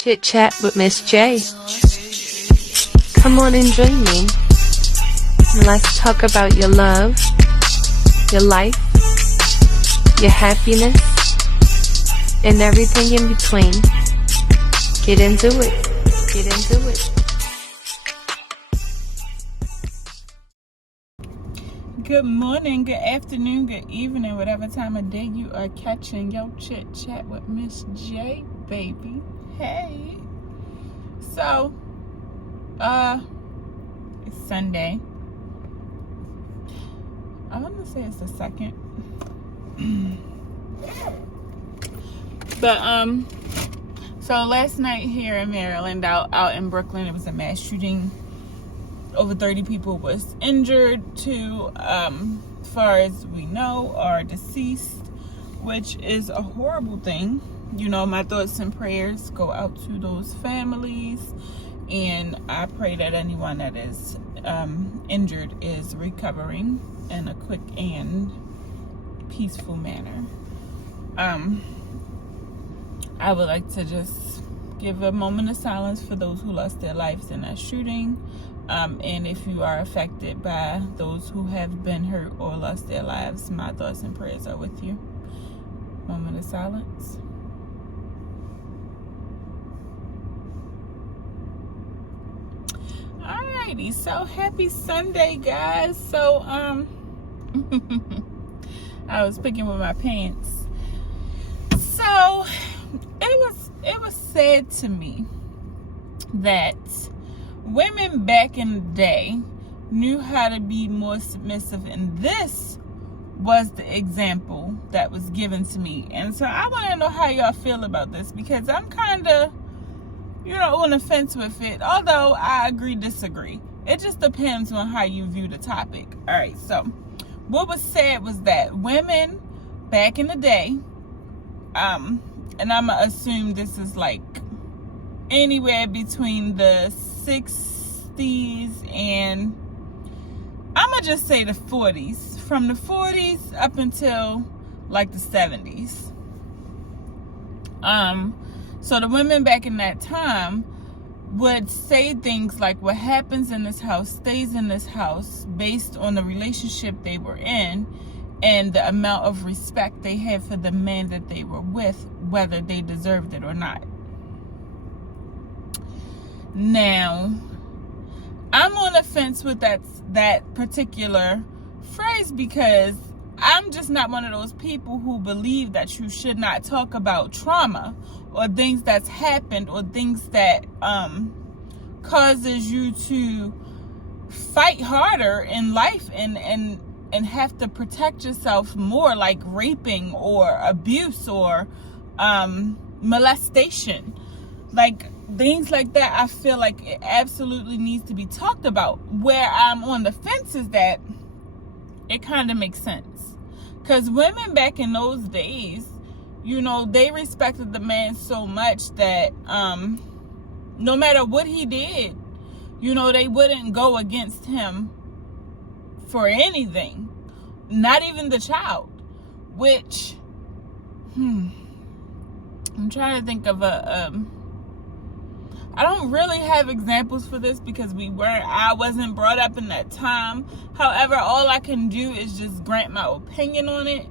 Chit Chat with Miss J. Come on and join me. And let's talk about your love, your life, your happiness, and everything in between. Get into it. Get into it. Good morning, good afternoon, good evening, whatever time of day you are catching your Chit Chat with Miss J, baby. Hey. So, it's Sunday. I want to say it's the 2nd. But, so last night here in Maryland, out in Brooklyn, it was a mass shooting. Over 30 people was injured. Two, as far as we know, are deceased, which is a horrible thing. You know, my thoughts and prayers go out to those families, and I pray that anyone that is injured is recovering in a quick and peaceful manner. I would like to just give a moment of silence for those who lost their lives in that shooting. And if you are affected by those who have been hurt or lost their lives, my thoughts and prayers are with you. Moment of silence. Alrighty, so happy Sunday, guys. So, I was picking with my pants. So, it was said to me that women back in the day knew how to be more submissive, and this was the example that was given to me. And so I want to know how y'all feel about this, because I'm kind of, on the fence with it, although I disagree. It just depends on how you view the topic. All right, so what was said was that women back in the day, and I'm gonna assume this is like anywhere between the 60s and I'm gonna just say the 40s, from the 40s up until like the 70s. So the women back in that time would say things like, what happens in this house stays in this house, based on the relationship they were in and the amount of respect they had for the man that they were with, whether they deserved it or not. Now, I'm on the fence with that particular phrase, because I'm just not one of those people who believe that you should not talk about trauma or things that's happened or things that causes you to fight harder in life and have to protect yourself more, like raping or abuse or molestation. Like things like that, I feel like it absolutely needs to be talked about. Where I'm on the fence is that it kind of makes sense. Because women back in those days, they respected the man so much that no matter what he did, they wouldn't go against him for anything. Not even the child. Which, I'm trying to think of I don't really have examples for this, because I wasn't brought up in that time. However, all I can do is just grant my opinion on it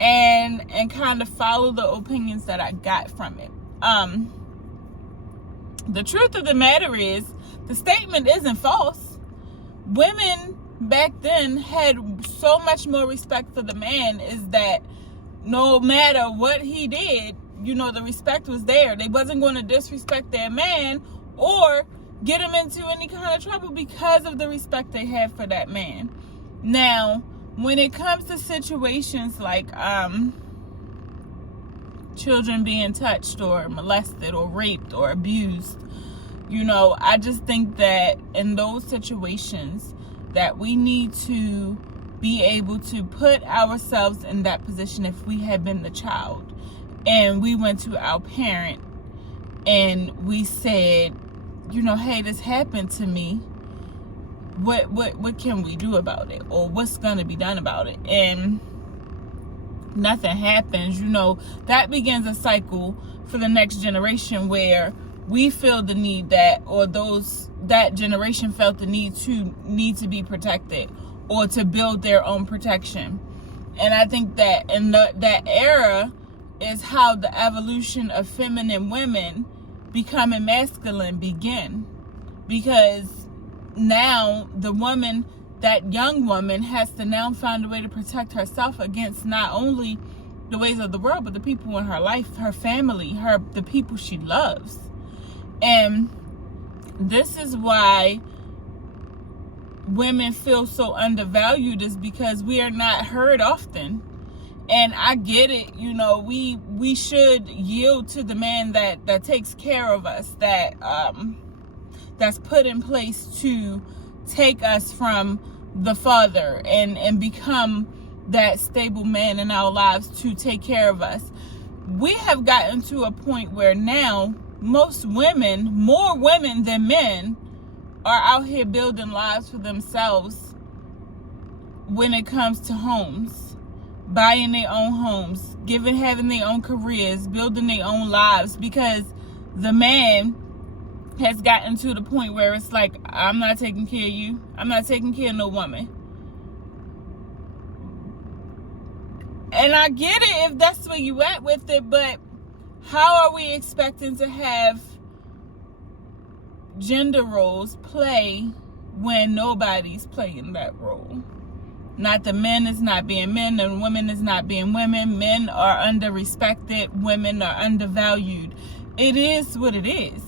and kind of follow the opinions that I got from it. The truth of the matter is, the statement isn't false. Women back then had so much more respect for the man, is that no matter what he did, the respect was there. They wasn't going to disrespect their man or get him into any kind of trouble because of the respect they had for that man. Now, when it comes to situations like children being touched or molested or raped or abused, I just think that in those situations that we need to be able to put ourselves in that position. If we had been the child and we went to our parent and we said, hey, this happened to me, what can we do about it, or what's going to be done about it? And nothing happens, that begins a cycle for the next generation where we feel the need that, or that generation felt the need to be protected or to build their own protection. And I think that in that era is how the evolution of feminine women becoming masculine begin. Because now the woman, that young woman, has to now find a way to protect herself against not only the ways of the world, but the people in her life, her family, the people she loves. And this is why women feel so undervalued, is because we are not heard often. And I get it, you know, we should yield to the man that takes care of us, that's put in place to take us from the father and become that stable man in our lives to take care of us. We have gotten to a point where now most women, more women than men, are out here building lives for themselves when it comes to homes, buying their own homes, having their own careers, building their own lives, because the man has gotten to the point where it's like, I'm not taking care of you. I'm not taking care of no woman. And I get it if that's where you at with it, but how are we expecting to have gender roles play when nobody's playing that role? Not the men is not being men, and women is not being women. Men are under-respected. Women are undervalued. It is what it is.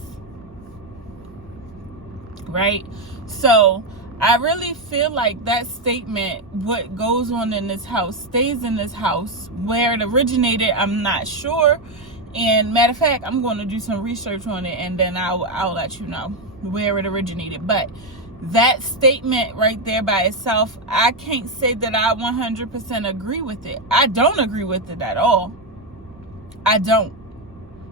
Right? So I really feel like that statement, what goes on in this house stays in this house. Where it originated, I'm not sure. And matter of fact, I'm going to do some research on it, and then I'll let you know where it originated. But that statement right there by itself, I can't say that I 100% agree with it. I don't agree with it at all. I don't.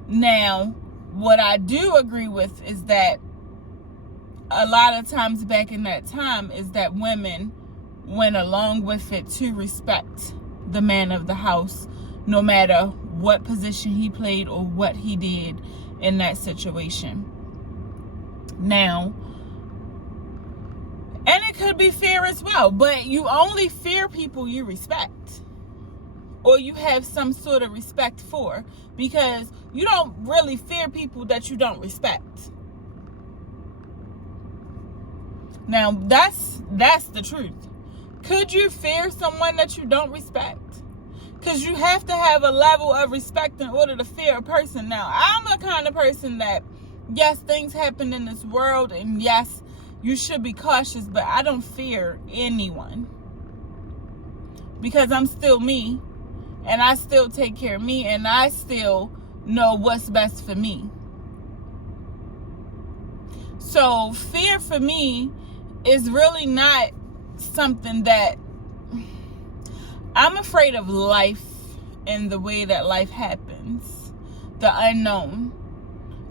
Now, what I do agree with is that a lot of times back in that time is that women went along with it to respect the man of the house, no matter what position he played or what he did in that situation. Now, and it could be fear as well, but you only fear people you respect, or you have some sort of respect for, because you don't really fear people that you don't respect. Now, that's the truth. Could you fear someone that you don't respect? Because you have to have a level of respect in order to fear a person. Now, I'm the kind of person that, yes, things happen in this world, and yes, you should be cautious, but I don't fear anyone. Because I'm still me, and I still take care of me, and I still know what's best for me. So, fear for me is really not something that I'm afraid of. Life and the way that life happens, the unknown.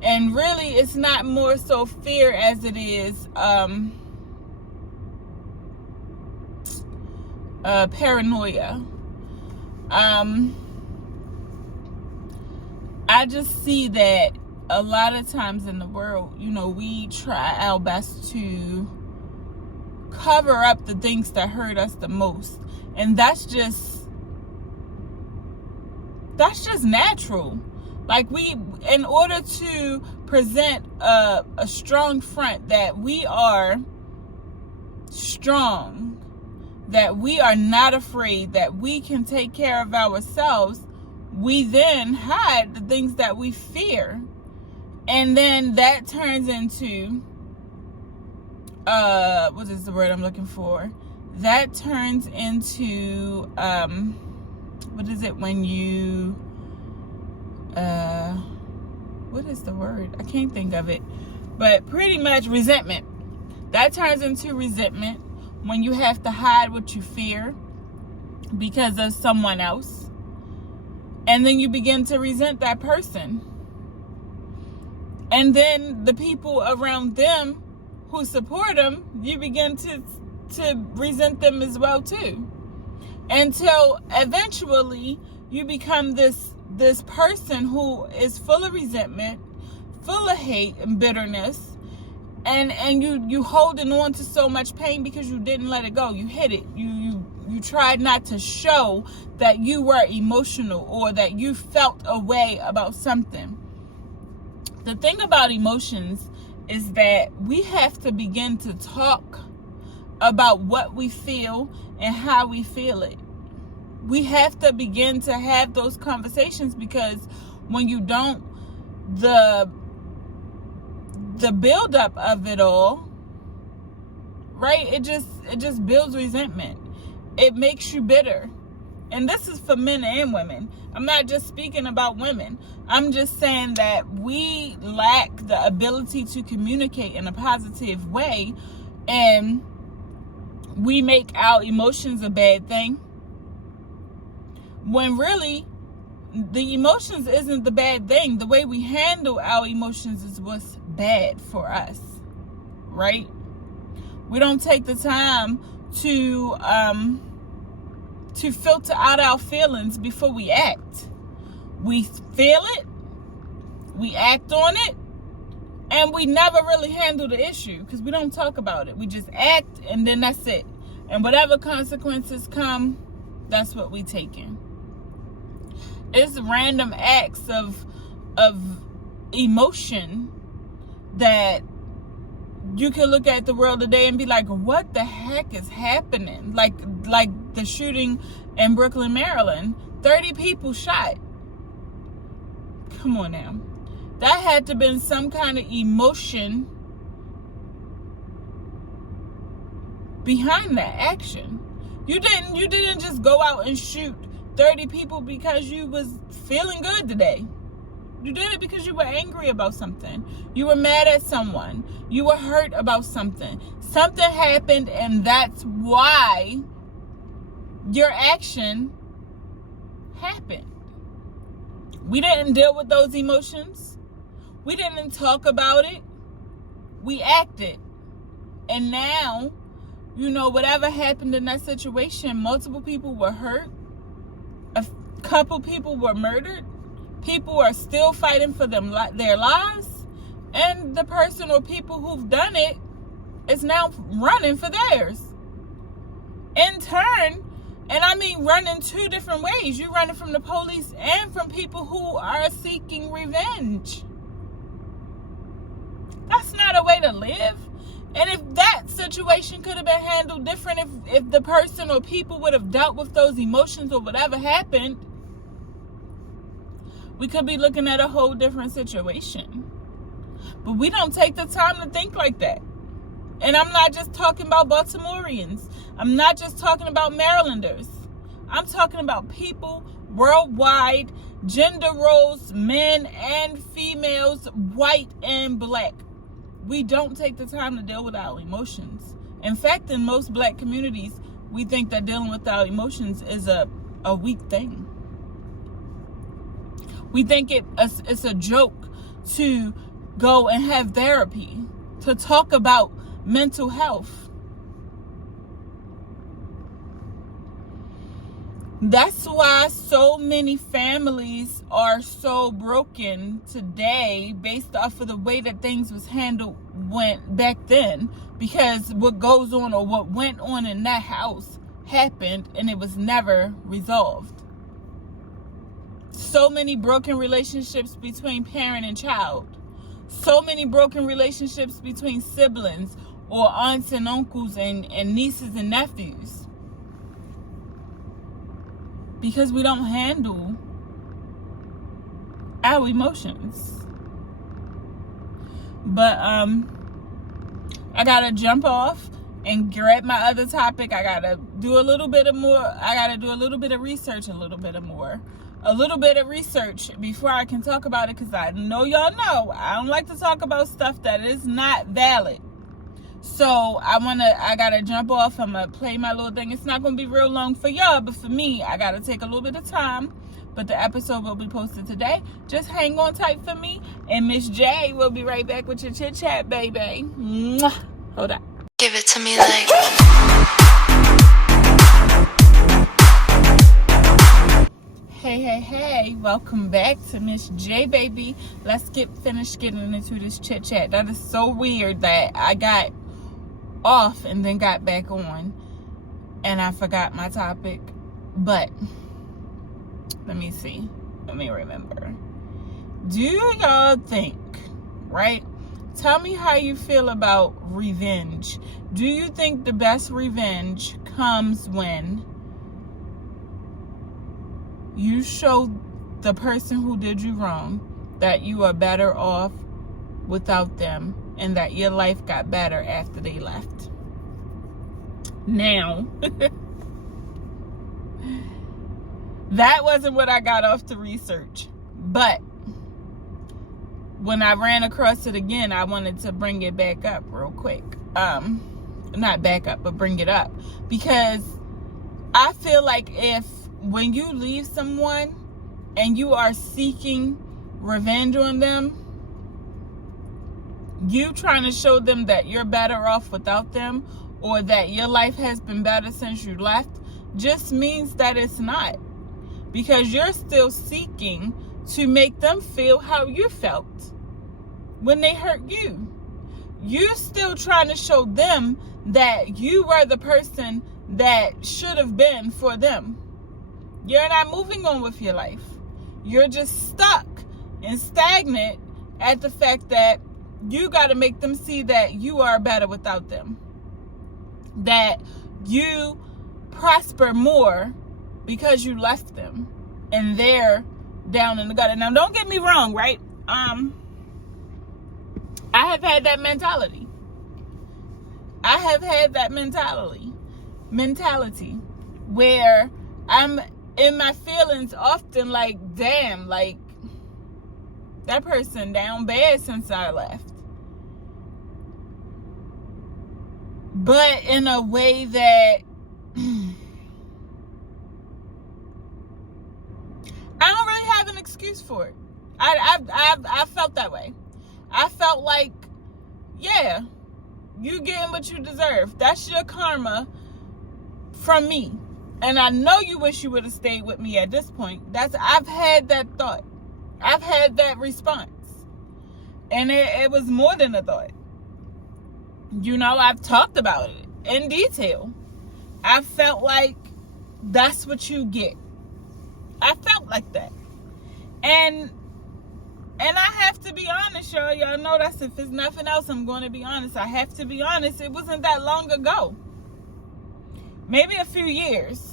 And really, it's not more so fear as it is paranoia. I just see that a lot of times in the world, you know, we try our best to cover up the things that hurt us the most. And that's just natural. Like, in order to present a strong front that we are strong, that we are not afraid, that we can take care of ourselves, we then hide the things that we fear. And then that turns into, what is the word I'm looking for? That turns into, what is it when you, what is the word? I can't think of it. But pretty much resentment. That turns into resentment when you have to hide what you fear because of someone else. And then you begin to resent that person. And then the people around them who support them, you begin to resent them as well too. Until eventually you become this person who is full of resentment, full of hate and bitterness, and you holding on to so much pain because you didn't let it go. You hid it. You tried not to show that you were emotional or that you felt a way about something. The thing about emotions is that we have to begin to talk about what we feel and how we feel it. We have to begin to have those conversations, because when you don't, the buildup of it all, right? It just builds resentment. It makes you bitter. And this is for men and women. I'm not just speaking about women. I'm just saying that we lack the ability to communicate in a positive way, and we make our emotions a bad thing, when really the emotions isn't the bad thing. The way we handle our emotions is what's bad for us, right? We don't take the time to filter out our feelings before we act. We feel it, we act on it, and we never really handle the issue because we don't talk about it. We just act, and then that's it. And whatever consequences come, that's what we take in. It's random acts of emotion that you can look at the world today and be like, what the heck is happening? Like the shooting in Brooklyn, Maryland. 30 people shot. Come on now. That had to have been some kind of emotion behind that action. You didn't just go out and shoot 30 people because you was feeling good today. You did it because you were angry about something. You were mad at someone. You were hurt about something. Something happened, and that's why your action happened. We didn't deal with those emotions. We didn't talk about it. We acted. And now, whatever happened in that situation, multiple people were hurt. A couple people were murdered. People are still fighting for their lives. And the person or people who've done it is now running for theirs. In turn, and I mean running two different ways. You're running from the police and from people who are seeking revenge. That's not a way to live. And if that situation could have been handled different, if the person or people would have dealt with those emotions or whatever happened, we could be looking at a whole different situation. But we don't take the time to think like that. And I'm not just talking about Baltimoreans. I'm not just talking about Marylanders. I'm talking about people worldwide, gender roles, men and females, white and black. We don't take the time to deal with our emotions. In fact, in most black communities, we think that dealing with our emotions is a weak thing. We think it's a joke to go and have therapy, to talk about mental health. That's why so many families are so broken today based off of the way that things was handled back then, because what goes on or what went on in that house happened and it was never resolved. So many broken relationships between parent and child. So many broken relationships between siblings or aunts and uncles and nieces and nephews. Because we don't handle our emotions. But I gotta jump off and grab my other topic. I gotta do a little bit of research before I can talk about it, because I know y'all know I don't like to talk about stuff that is not valid. So I gotta jump off. I'm gonna play my little thing. It's not gonna be real long for y'all, but for me, I gotta take a little bit of time. But the episode will be posted today. Just hang on tight for me, and Miss J will be right back with your chit chat, baby. Mwah. Hold on. Give it to me like. Hey, welcome back to Miss J, baby. Let's finish getting into this chit chat. That is so weird that I got off and then got back on and I forgot my topic. But let me see. Let me remember. Do y'all think, right? Tell me how you feel about revenge. Do you think the best revenge comes when you show the person who did you wrong that you are better off without them and that your life got better after they left? Now, that wasn't what I got off to research, but when I ran across it again, I wanted to bring it back up real quick. Not back up, but bring it up. Because I feel like when you leave someone and you are seeking revenge on them, you trying to show them that you're better off without them or that your life has been better since you left, just means that it's not. Because you're still seeking to make them feel how you felt when they hurt you. You're still trying to show them that you were the person that should have been for them. You're not moving on with your life. You're just stuck and stagnant at the fact that you got to make them see that you are better without them. That you prosper more because you left them and they're down in the gutter. Now, don't get me wrong, right? I have had that mentality. I have had that mentality where I'm in my feelings often like, damn, like that person down bad since I left. But in a way that I don't really have an excuse for it. I felt that way. I felt like, yeah, you getting what you deserve. That's your karma from me. And I know you wish you would have stayed with me at this point. I've had that thought. I've had that response. And it was more than a thought. You know, I've talked about it in detail. I felt like that's what you get. I felt like that. And I have to be honest, y'all. Y'all know that's, if it's nothing else, I'm going to be honest. I have to be honest. It wasn't that long ago. Maybe a few years.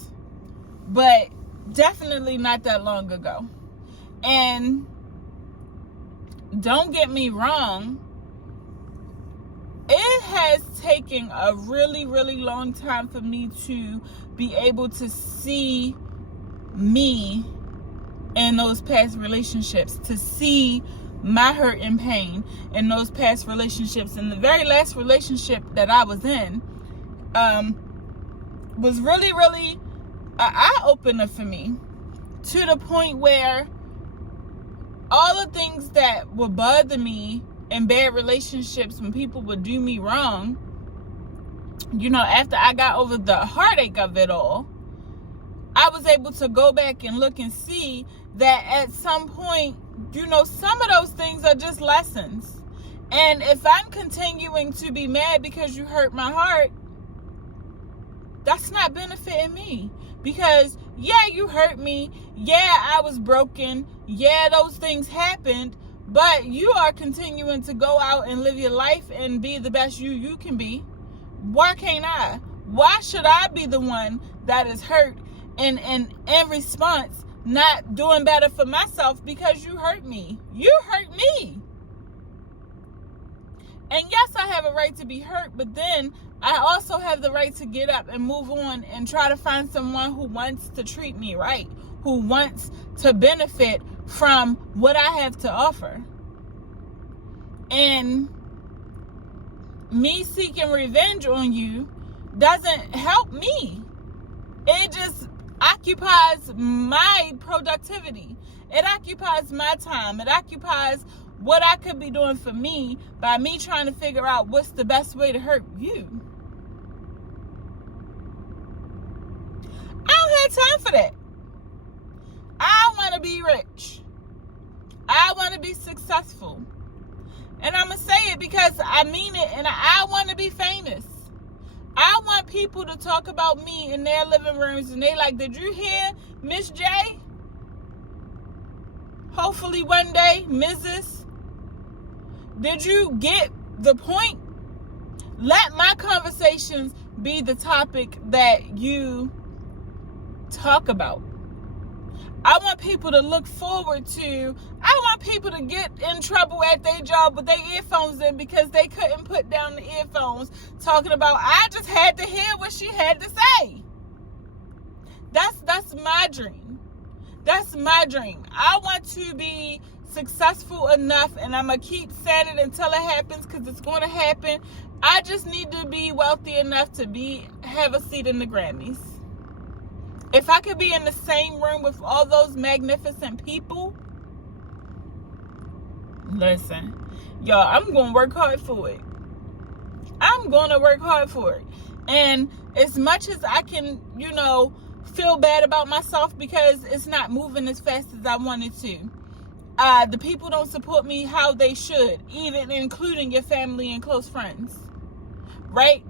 But definitely not that long ago. And don't get me wrong. It has taken a really, really long time for me to be able to see me in those past relationships, to see my hurt and pain in those past relationships. And the very last relationship that I was in was really, really an eye-opener for me, to the point where all the things that would bother me in bad relationships, when people would do me wrong, you know, after I got over the heartache of it all, I was able to go back and look and see that at some point, you know, some of those things are just lessons. And if I'm continuing to be mad because you hurt my heart, that's not benefiting me. Because, yeah, you hurt me. Yeah, I was broken. Yeah, those things happened. But you are continuing to go out and live your life and be the best you can be. Why can't I? Why should I be the one that is hurt and in response not doing better for myself because you hurt me? You hurt me. And yes, I have a right to be hurt, but then I also have the right to get up and move on and try to find someone who wants to treat me right, who wants to benefit from what I have to offer. And me seeking revenge on you doesn't help me. It just occupies my productivity. It occupies my time. It occupies what I could be doing for me by me trying to figure out what's the best way to hurt you. I don't have time for that. I to be rich. I want to be successful. And I'm going to say it because I mean it, and I want to be famous. I want people to talk about me in their living rooms, and they like, did you hear Miss J? Hopefully one day, Mrs. Did you get the point? Let my conversations be the topic that you talk about. I want people to look forward to. I want people to get in trouble at their job with their earphones in because they couldn't put down the earphones, talking about, I just had to hear what she had to say. That's my dream. That's my dream. I want to be successful enough, and I'm going to keep saying it until it happens, because it's going to happen. I just need to be wealthy enough to have a seat in the Grammys. If I could be in the same room with all those magnificent people, listen, y'all, I'm going to work hard for it. I'm going to work hard for it. And as much as I can, feel bad about myself because it's not moving as fast as I wanted to. The people don't support me how they should, even including your family and close friends. Right?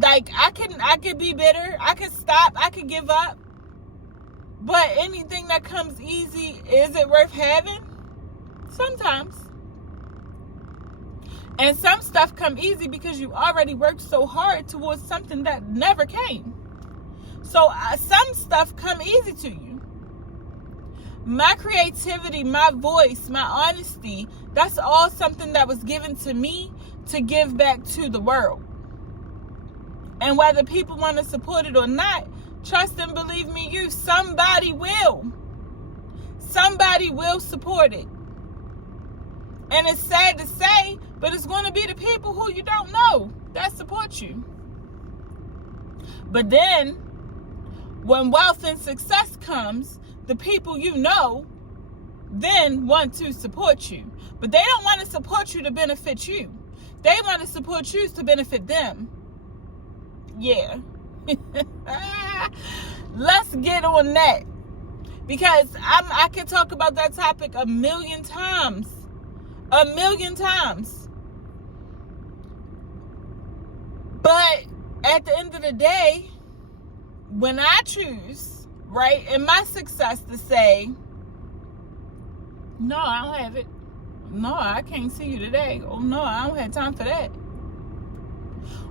Like, I could be bitter. I could stop. I could give up. But anything that comes easy, is it worth having? Sometimes. And some stuff come easy because you already worked so hard towards something that never came. So some stuff come easy to you. My creativity, my voice, my honesty, that's all something that was given to me to give back to the world. And whether people want to support it or not, trust and believe me, somebody will. Somebody will support it. And it's sad to say, but it's going to be the people who you don't know that support you. But then, when wealth and success comes, the people you know then want to support you. But they don't want to support you to benefit you. They want to support you to benefit them. Yeah. Let's get on that. Because I can talk about that topic a million times. A million times. But at the end of the day, when I choose, right, in my success to say, no, I don't have it. No, I can't see you today. Oh, no, I don't have time for that.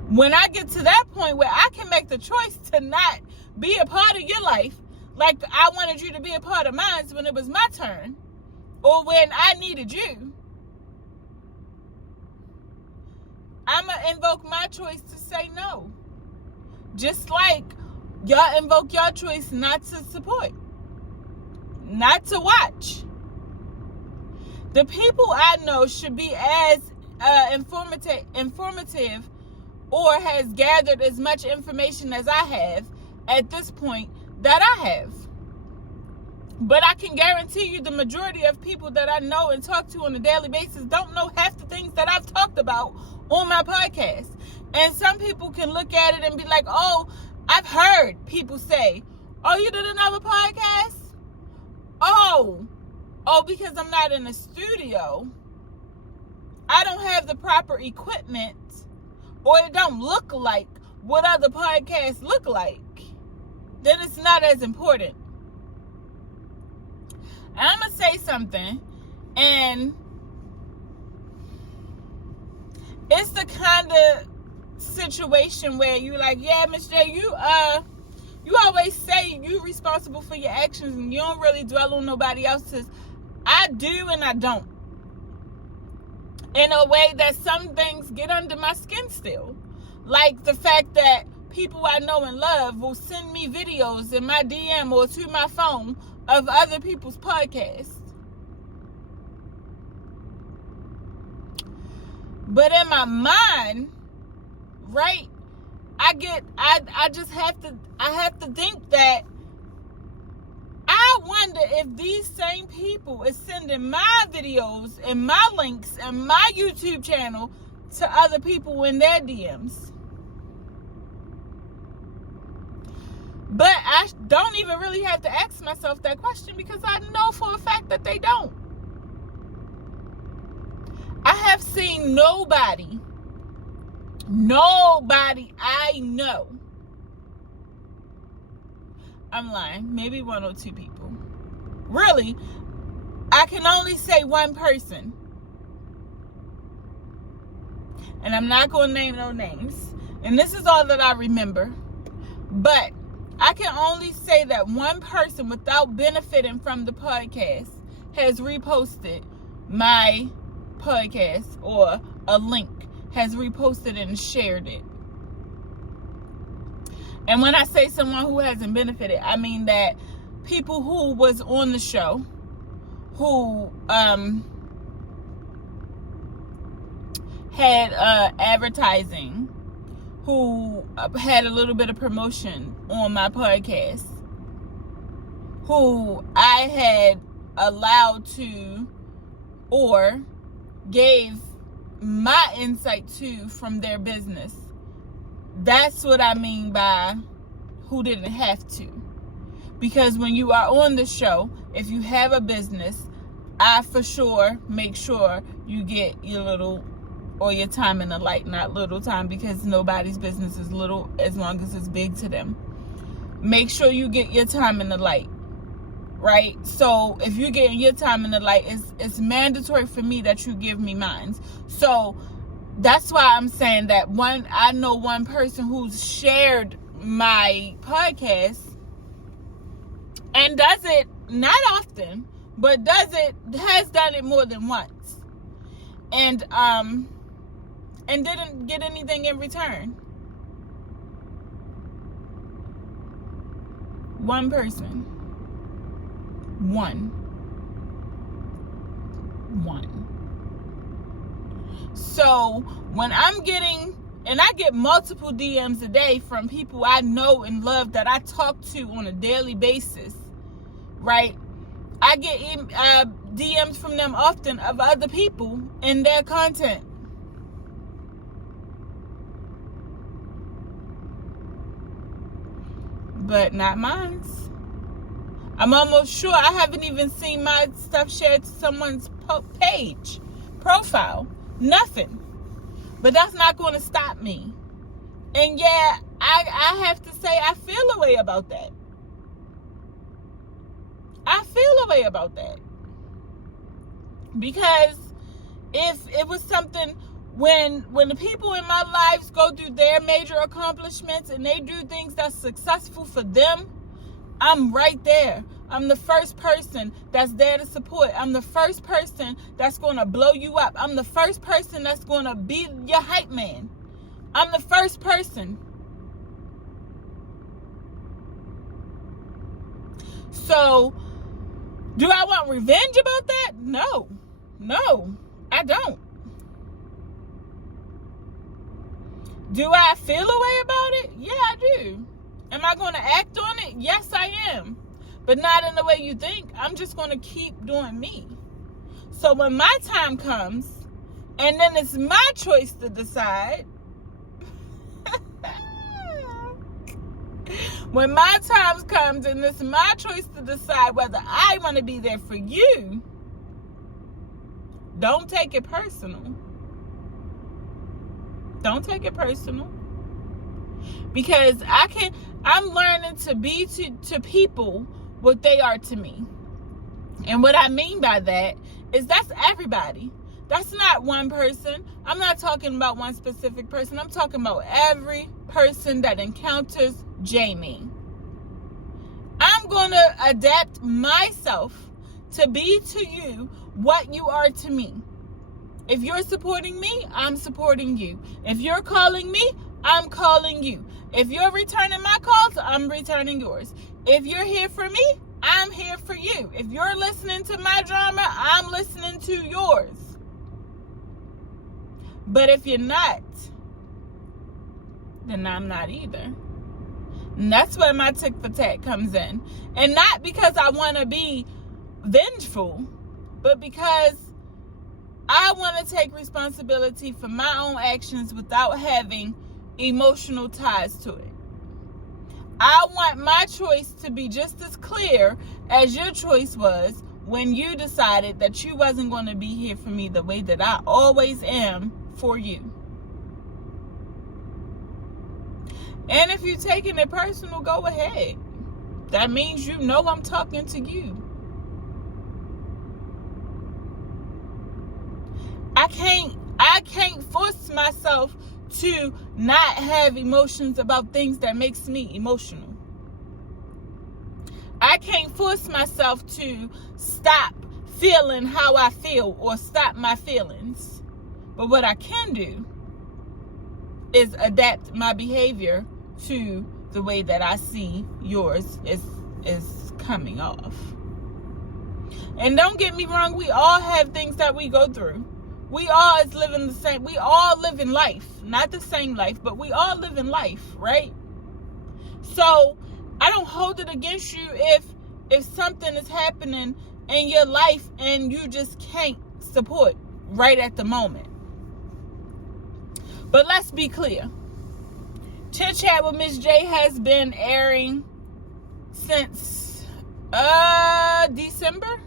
When I get to that point where I can make the choice to not be a part of your life, like I wanted you to be a part of mine when it was my turn, or when I needed you, I'm going to invoke my choice to say no. Just like y'all invoke your choice not to support, not to watch. The people I know should be as informative or has gathered as much information as I have at this point that I have. But I can guarantee you the majority of people that I know and talk to on a daily basis don't know half the things that I've talked about on my podcast. And some people can look at it and be like, oh, I've heard people say, oh, you did another podcast? Oh, because I'm not in a studio, I don't have the proper equipment, or it don't look like what other podcasts look like, then it's not as important. And I'm going to say something, and it's the kind of situation where you're like, yeah, Miss J, you always say you're responsible for your actions and you don't really dwell on nobody else's. I do and I don't. In a way that some things get under my skin still. Like the fact that people I know and love will send me videos in my DM or to my phone of other people's podcasts. But in my mind, right, I just have to think that I wonder if these same people is sending my videos and my links and my YouTube channel to other people in their DMs. But I don't even really have to ask myself that question because I know for a fact that they don't. I have seen nobody I know. I'm lying. Maybe 1 or 2 people. Really, I can only say one person. And I'm not going to name no names. And this is all that I remember. But I can only say that one person, without benefiting from the podcast, has reposted my podcast, or a link, has reposted and shared it. And when I say someone who hasn't benefited, I mean that people who was on the show, who had advertising, who had a little bit of promotion on my podcast, who I had allowed to, or gave my insight to from their business. That's what I mean by who didn't have to. Because when you are on the show, if you have a business, I for sure make sure you get your little, or your time in the light. Not little time, because nobody's business is little as long as it's big to them. Make sure you get your time in the light, right? So if you're getting your time in the light, it's mandatory for me that you give me mine. So that's why I'm saying that I know one person who's shared my podcast and does it not often, but has done it more than once, and didn't get anything in return. One person. One. So when I'm getting, and I get multiple DMs a day from people I know and love that I talk to on a daily basis, right? I get DMs from them often of other people and their content. But not mine. I'm almost sure I haven't even seen my stuff shared to someone's page, profile. Nothing. But that's not going to stop me. And yeah, I have to say I feel a way about that. Because if it was something, when the people in my lives go through their major accomplishments and they do things that's successful for them, I'm right there. I'm the first person that's there to support. I'm the first person that's going to blow you up. I'm the first person that's going to be your hype man. I'm the first person. So, do I want revenge about that? No, I don't. Do I feel a way about it? Yeah, I do. Am I going to act on it? Yes, I am. But not in the way you think. I'm just going to keep doing me. So when my time comes, and then it's my choice to decide. When my time comes and it's my choice to decide whether I want to be there for you, don't take it personal. Don't take it personal. Because I'm learning to be to people what they are to me. And what I mean by that is that's everybody. That's not one person. I'm not talking about one specific person. I'm talking about every person that encounters Jamie. I'm going to adapt myself to be to you what you are to me. If you're supporting me, I'm supporting you. If you're calling me, I'm calling you. If you're returning my calls, I'm returning yours. If you're here for me, I'm here for you. If you're listening to my drama, I'm listening to yours. But if you're not, then I'm not either. And that's where my tick for tat comes in. And not because I want to be vengeful, but because I want to take responsibility for my own actions without having emotional ties to it. I want my choice to be just as clear as your choice was when you decided that you wasn't going to be here for me the way that I always am for you. And if you're taking it personal, go ahead. That means you know I'm talking to you. I can't force myself to not have emotions about things that makes me emotional. I can't force myself to stop feeling how I feel or stop my feelings. But what I can do is adapt my behavior to the way that I see yours is coming off. And don't get me wrong, we all have things that we go through. We all live in life. Not the same life, but we all live in life, right? So I don't hold it against you if something is happening in your life and you just can't support right at the moment. But let's be clear. Chit Chat with Miss J has been airing since November,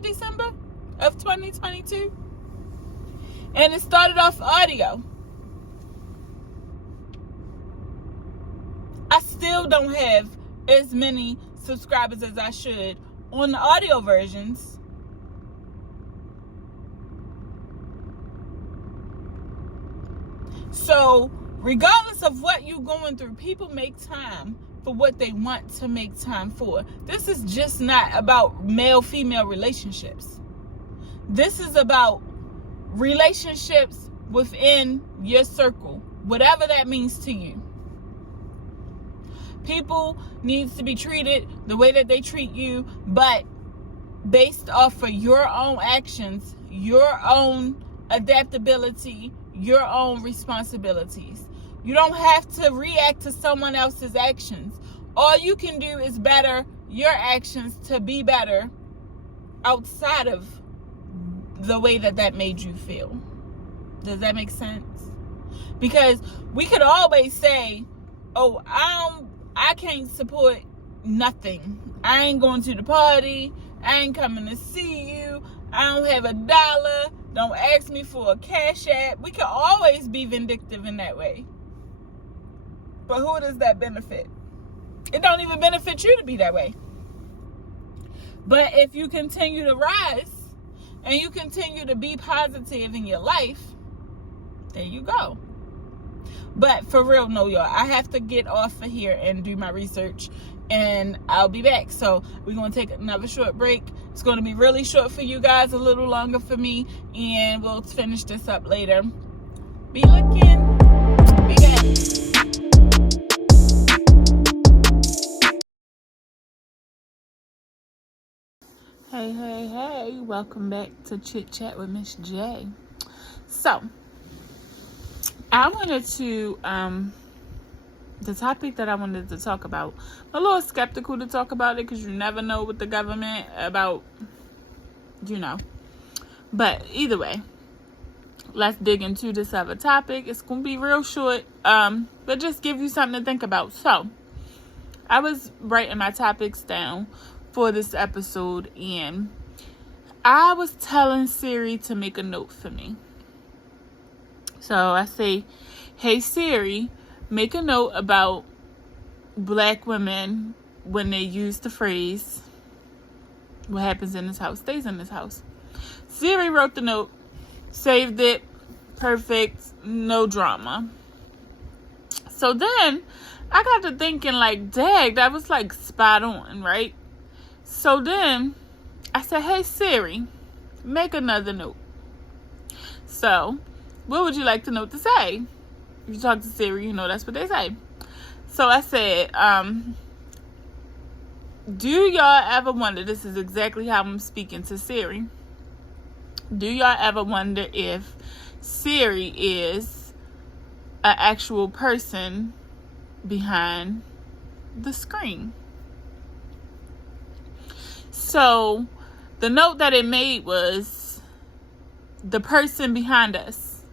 December of 2022. And it started off audio. I still don't have as many subscribers as I should on the audio versions. So, regardless of what you're going through, people make time for what they want to make time for. This is just not about male-female relationships. This is about relationships within your circle, whatever that means to you. People need to be treated the way that they treat you, but based off of your own actions, your own adaptability, your own responsibilities. You don't have to react to someone else's actions. All you can do is better your actions to be better outside of the way that made you feel. Does that make sense? Because we could always say, oh, I can't support nothing. I ain't going to the party. I ain't coming to see you. I don't have $1. Don't ask me for a cash app. We can always be vindictive in that way. But who does that benefit? It don't even benefit you to be that way. But if you continue to rise and you continue to be positive in your life, there you go. But for real, no, y'all, I have to get off of here and do my research, and I'll be back. So we're going to take another short break. It's going to be really short for you guys, a little longer for me, and we'll finish this up later. Be looking. Be back. Hey, welcome back to Chit Chat with Miss J. So, I wanted to, the topic that I wanted to talk about, I'm a little skeptical to talk about it because you never know with the government about, but either way, let's dig into this other topic. It's going to be real short, but just give you something to think about. So, I was writing my topics down for this episode, and I was telling Siri to make a note for me. So I say, hey Siri, make a note about black women when they use the phrase, what happens in this house stays in this house. Siri wrote the note, saved it, perfect, no drama. So then I got to thinking, like, dang, that was like spot on, right? So then I said, hey Siri, make another note. So what would you like the note to say? If you talk to Siri, that's what they say. So I said, do y'all ever wonder, this is exactly how I'm speaking to Siri. Do y'all ever wonder if Siri is an actual person behind the screen? So the note that it made was the person behind us.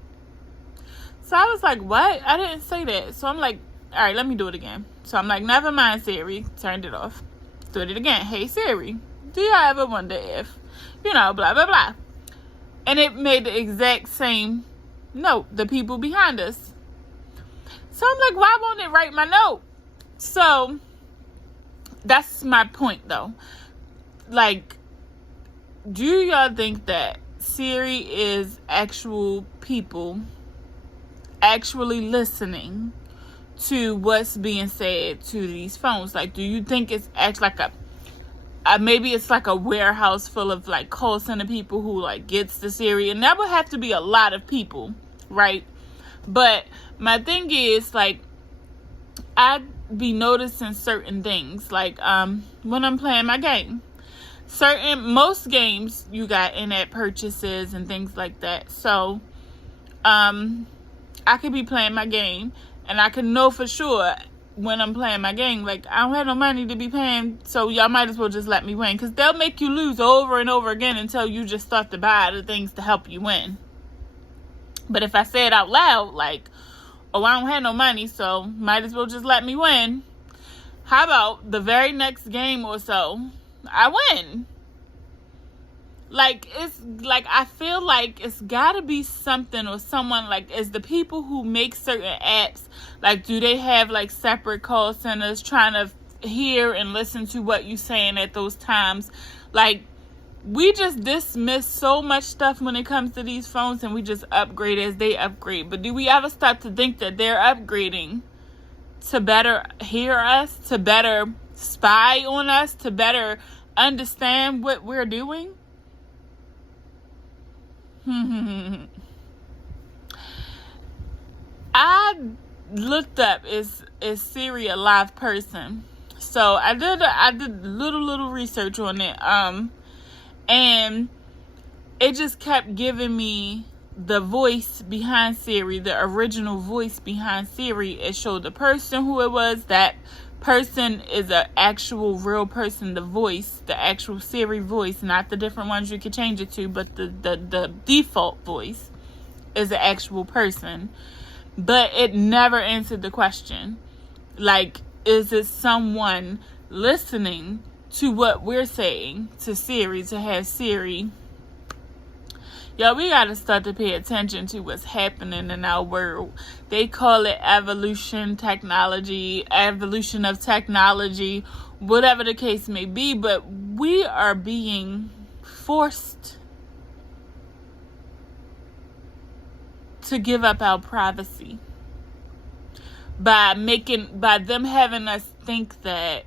So I was like, what? I didn't say that. So I'm like, All right, let me do it again. So I'm like, never mind, Siri. Turned it off. Did it again. Hey, Siri, do you ever wonder if, blah, blah, blah. And it made the exact same note, the people behind us. So I'm like, why won't it write my note? So that's my point, though. Like, do y'all think that Siri is actual people actually listening to what's being said to these phones? Like, do you think it's actually like maybe it's like a warehouse full of like call center people who like gets the Siri, and that would have to be a lot of people, right? But my thing is, like, I'd be noticing certain things, like when I'm playing my game. Most games you got in-app purchases and things like that. So I could be playing my game and I can know for sure when I'm playing my game, like, I don't have no money to be paying, so y'all might as well just let me win, because they'll make you lose over and over again until you just start to buy the things to help you win. But if I say it out loud, like, oh, I don't have no money, so might as well just let me win, how about the very next game or so I win? Like, it's like, I feel like it's gotta be something or someone, like, is the people who make certain apps, like, do they have like separate call centers trying to hear and listen to what you're saying at those times? Like, we just dismiss so much stuff when it comes to these phones, and we just upgrade as they upgrade. But do we ever start to think that they're upgrading to better hear us, to better spy on us, to better understand what we're doing? I looked up, is Siri a live person? So I did little research on it, and it just kept giving me the voice behind Siri, the original voice behind Siri. It showed the person who it was. That person is an actual real person. The voice, the actual Siri voice, not the different ones you could change it to, but the default voice is an actual person. But it never answered the question. Like, is it someone listening to what we're saying to Siri, to have Siri? Yo, we gotta start to pay attention to what's happening in our world. They call it evolution of technology, whatever the case may be, but we are being forced to give up our privacy by them having us think that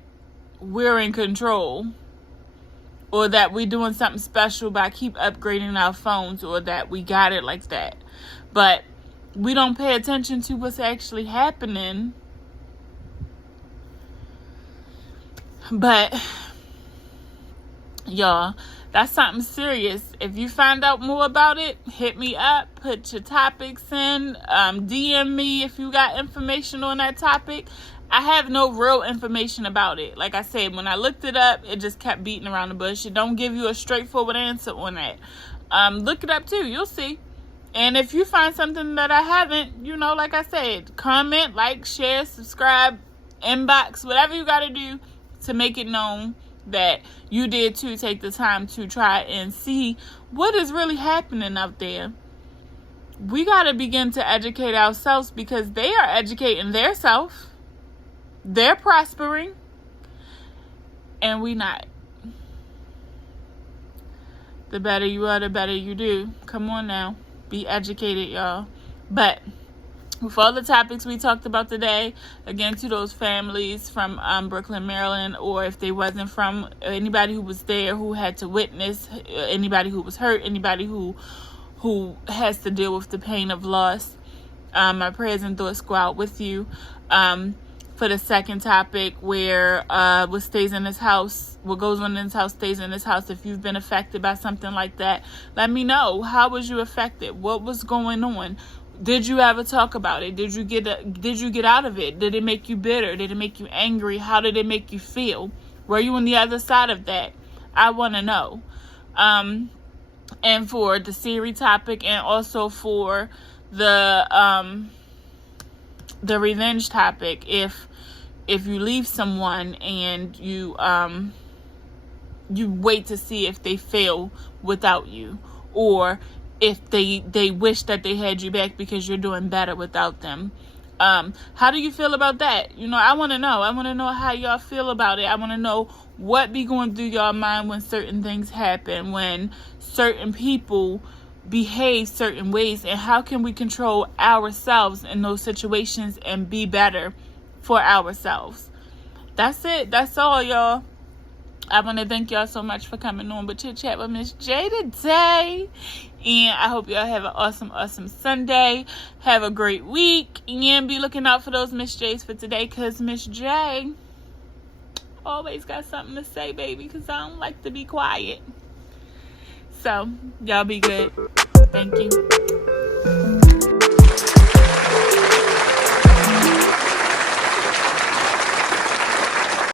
we're in control, or that we're doing something special by keep upgrading our phones, or that we got it like that. But we don't pay attention to what's actually happening. But y'all, that's something serious. If you find out more about it, hit me up, put your topics in, DM me if you got information on that topic. I have no real information about it. Like I said, when I looked it up, it just kept beating around the bush. It don't give you a straightforward answer on that. Look it up too. You'll see. And if you find something that I haven't, like I said, comment, like, share, subscribe, inbox, whatever you got to do to make it known that you did too take the time to try and see what is really happening out there. We got to begin to educate ourselves, because they are educating themselves. They're prospering, and we not. The better you are, the better you do. Come on now. Be educated, y'all. But with all the topics we talked about today, again, to those families from Brooklyn, Maryland, or if they wasn't from, anybody who was there, who had to witness, anybody who was hurt, anybody who has to deal with the pain of loss, my prayers and thoughts go out with you. For the second topic, where what stays in this house, what goes on in this house stays in this house. If you've been affected by something like that, let me know. How was you affected? What was going on? Did you ever talk about it? Did you get out of it? Did it make you bitter? Did it make you angry? How did it make you feel? Were you on the other side of that? I want to know. And for the Siri topic, and also for the the revenge topic. If you leave someone and you wait to see if they fail without you, or if they wish that they had you back because you're doing better without them. How do you feel about that? I want to know. I want to know how y'all feel about it. I want to know what be going through y'all mind when certain things happen, when certain people behave certain ways, and how can we control ourselves in those situations and be better for ourselves. That's it. That's all, y'all. I want to thank y'all so much for coming on with Chit Chat with Miss J today. And I hope y'all have an awesome Sunday. Have a great week. And be looking out for those Miss J's for today, because Miss J always got something to say, baby, because I don't like to be quiet. So, y'all be good. Thank you.